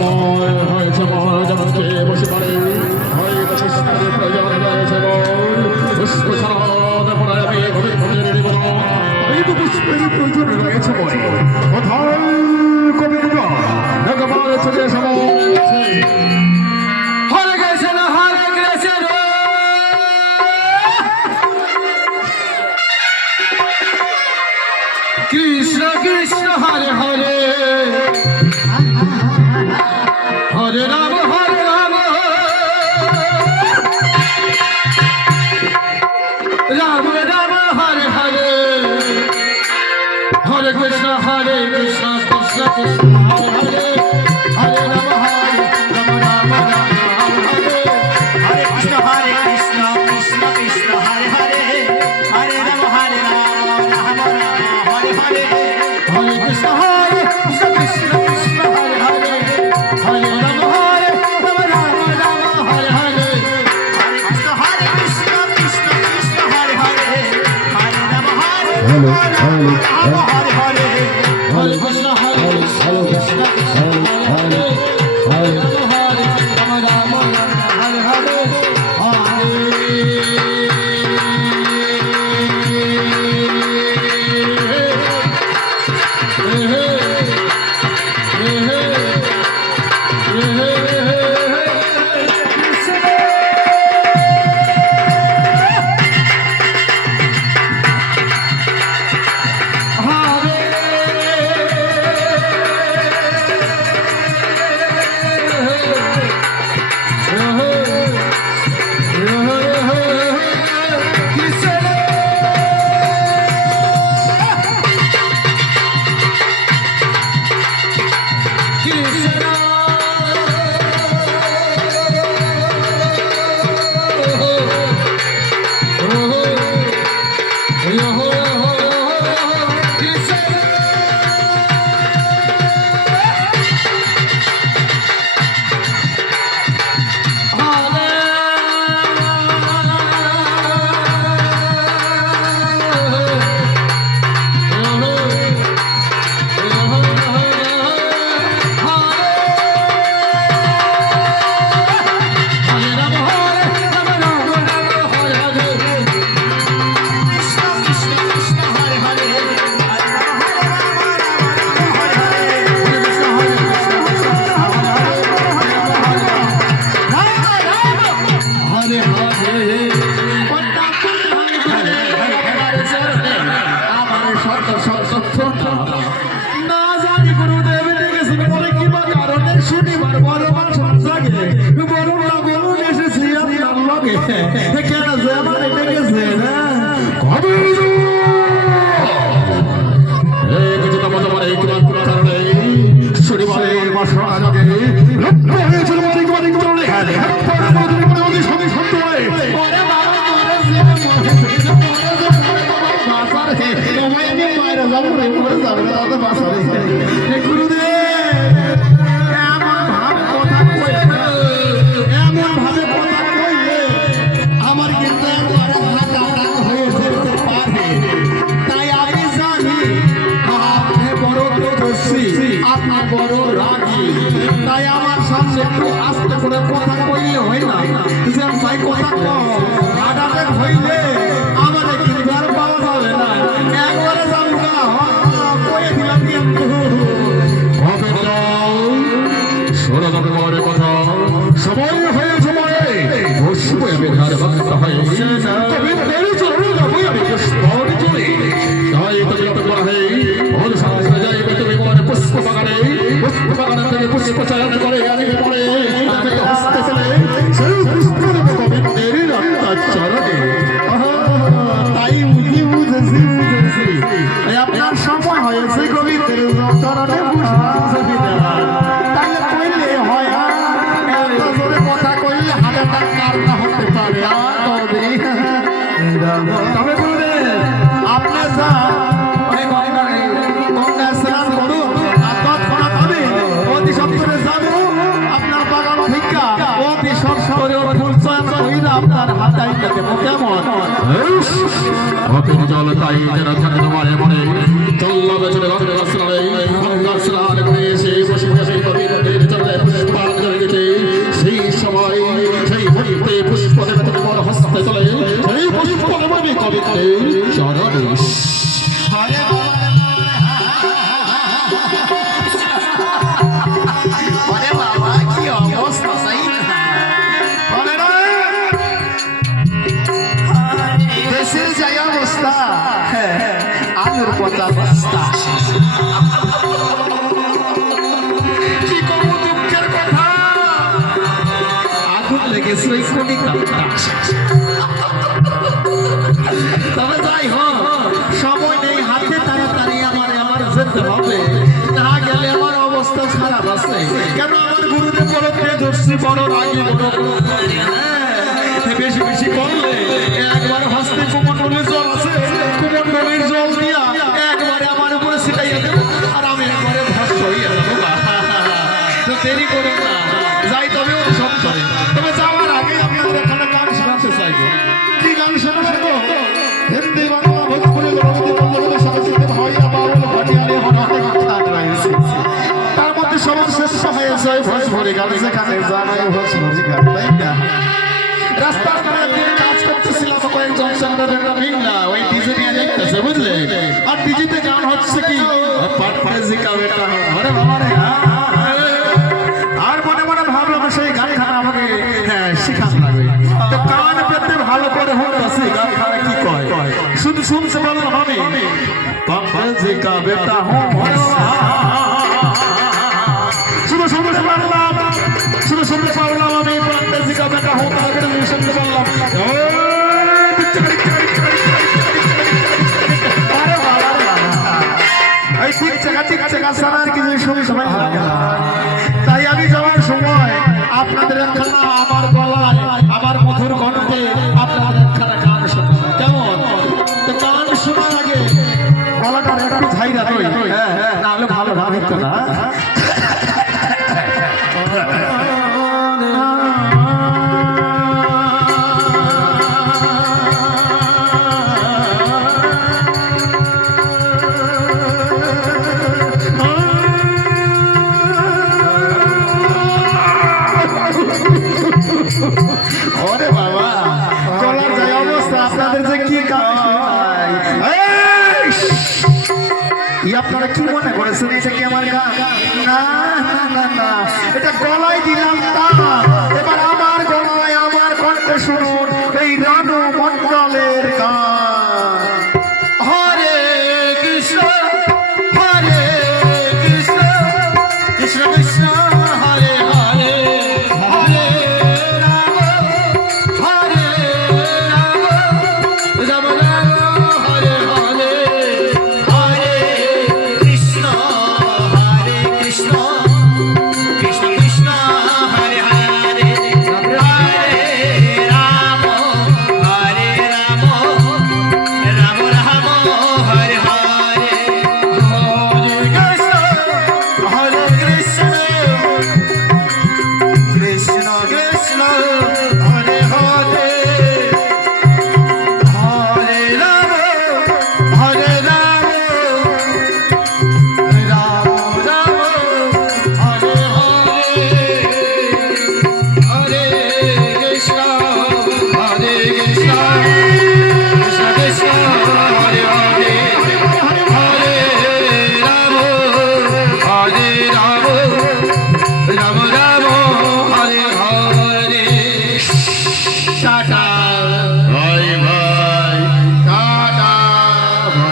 সময় হয়েছে মন জমকে বসে পড়ে হয়ে গেছে সকলের প্রয়োজন রয়েছে মন পুষ্প সারাদ পড়ায় আমি গভীর ভোজনের নিবন এই তো পুষ্পের প্রয়োজন রয়েছে মনে কোথায় কবির ভগবান চলে সময় হরে কৃষ্ণ হরে কৃষ্ণ কৃষ্ণ কৃষ্ণ হরে হরে হরে রাম রাম রাম হরে হরে হরে কৃষ্ণ কৃষ্ণ কৃষ্ণ হরে হরে রাম রাম রাম হরে हरे कृष्ण कृष्ण कृष्ण हरे हरे हरे राम राम हरे हरे हरे कृष्ण कृष्ण कृष्ण हरे हरे हरे राम राम हरे हरे हरे कृष्ण कृष्ण कृष्ण हरे हरे हरे राम हरे हरे हरे कृष्ण कृष्ण कृष्ण हरे हरे हरे राम हरे हरे আপনার বড় রাগী তাই আমার সামনে একটু আস্তে করে কথা কইলে হয় না যে ভাই কথা আডাতে হইলে আমাদের কিন্তু আর পাওয়া যাবে না একবারে জানবা কয়ে দিলাম কিন্তু সরদার কথা সময় হয়ে সময়ে বসবো বেধার ভক্ত হয় তবে মেরে চলো যাবো আমি পুষ্পর চলে তাই তুমি তো করা হয় ওর সামনে যাইবে তুমি মনে পুষ্প বাগানে থেকে পুষ্প চয়ন করে আনিবে পরে আমি তো হস্তে চলে সেই পুষ্পের গোবিন্দের রাস্তা চরণে তাই বুঝেছি আপনার সময় হয়েছে গোবিন্দের চরণে পুষ্পাঞ্জলি দেওয়া তাহলে কইলে হয় এত জোরে কথা কইলে হাতে তার কারণা হতে পারে তবে বলে আপনার যা গঙ্গা স্নান করুন আর তৎক্ষণাৎ আমি অতি সত্তরে যাবো আপনার বাগান ভিক্ষা অতি সত্তরে ফুল চয়ন কইরা আপনার হাতাই দেবো কেমন অপিন জল তাই যেন থাকে তোমার মনে চল্লা বেচনে গঙ্গা স্নানে গঙ্গা স্নান করে এসে বসে বসে কবির চলে অবস্থা। কি করবো দুঃখের কথা, আগুন লেগেছে ওই কলিকাতা। তবে যাই হোক, সময় নেই হাতে, তাড়াতাড়ি আমার যেতে হবে, না গেলে আমার অবস্থা খারাপ আছে। কেন আমার গুরুদেব বড় পেয়ে ধরছি, বড় রাগি, বড় বেশি বেশি করলে একবার হস্তে কুমন্ডলের জল আছে, কুমন্ডলের জল দিয়া একবারে আমার উপরে ছিটাইয়া দেব, আর আমি একবারে ভস্ম হইয়া যাবো। তো দেরি করো না, যাই তবে ও সব করে। তবে যাওয়ার আগে আপনাদের এখানে গান শোনাতে চাইবো। কি গান শোনাবো গো? হিন্দি, বাংলা, ভোজপুরি, লোকগীতি, পল্লবী, সংস্কৃত, হইয়া, বাউল, ভাটিয়ালি, অনেক গান রয়েছে। তার মধ্যে সর্বশ্রেষ্ঠ হয়েছে ভোজপুরি গান, যেখানে জানাই ভোজপুরি গান, তাই না? রাস্তার ধারে একদিন কাজ করতেছিলাম, কয়েকজন সন্তানেরা ভিন্না ওই ডিজে নিয়ে দেখতেছে, বুঝলে? আর ডিজিতে গান হচ্ছে কি পাট পাড়ে কা বেটা, আরে বাবা রে। আর মনে মনে ভাবলাম সেই গান খানা আমাকে শিখাতে লাগবে। তো কান পেতে ভালো করে হচ্ছে গান খানা কি কয়, শুধু শুনতে পারলাম আমি পাট পাড়ে কা বেটা হুম, শুধু শুনতে পারলাম, শুধু শুনতে পারলাম আমি পাট পাড়ে কা বেটা হুম, শুনতে পারলাম। তাই আমি যাওয়ার সময় আপনাদের একখানা আমার গলায়, আমার মধুর কণ্ঠে আপনাদের একখানা গান শোনা, কেমন? তো গান শোনার আগে গলাটা একটু ঝাইরা দই, না হলে ভালো না হতো না। ওরে বাবা, গলার যে অবস্থা, আপনাদের যে কি আপনারা কি মনে করেছেন এটা কি আমার গান? না না না না, এটা গলায় দিলাম তার। এবার আমার গলায় আমার কণ্ঠে শুনুন এই রানু মণ্ডলের গান। হরে কৃষ্ণ, হরে কৃষ্ণ, কৃষ্ণ কৃষ্ণ হরে হরে, হরে রাম, হরে রাম, রাম রাম হরে হরে, হরে কৃষ্ণ, হরে কৃষ্ণ, কৃষ্ণ কৃষ্ণ হরে হরে, হরে রাম, হরে রাম, রাম রাম হরে হরে, হরে কৃষ্ণ, কৃষ্ণ কৃষ্ণ হরে হরে, হরে রাম, হরে রাম, রাম রাম হরে হরে, হরে কৃষ্ণ, হরে কৃষ্ণ, কৃষ্ণ কৃষ্ণ হরে হরে, হরে রাম, হরে রাম, রাম রাম হরে হরে। টাটা।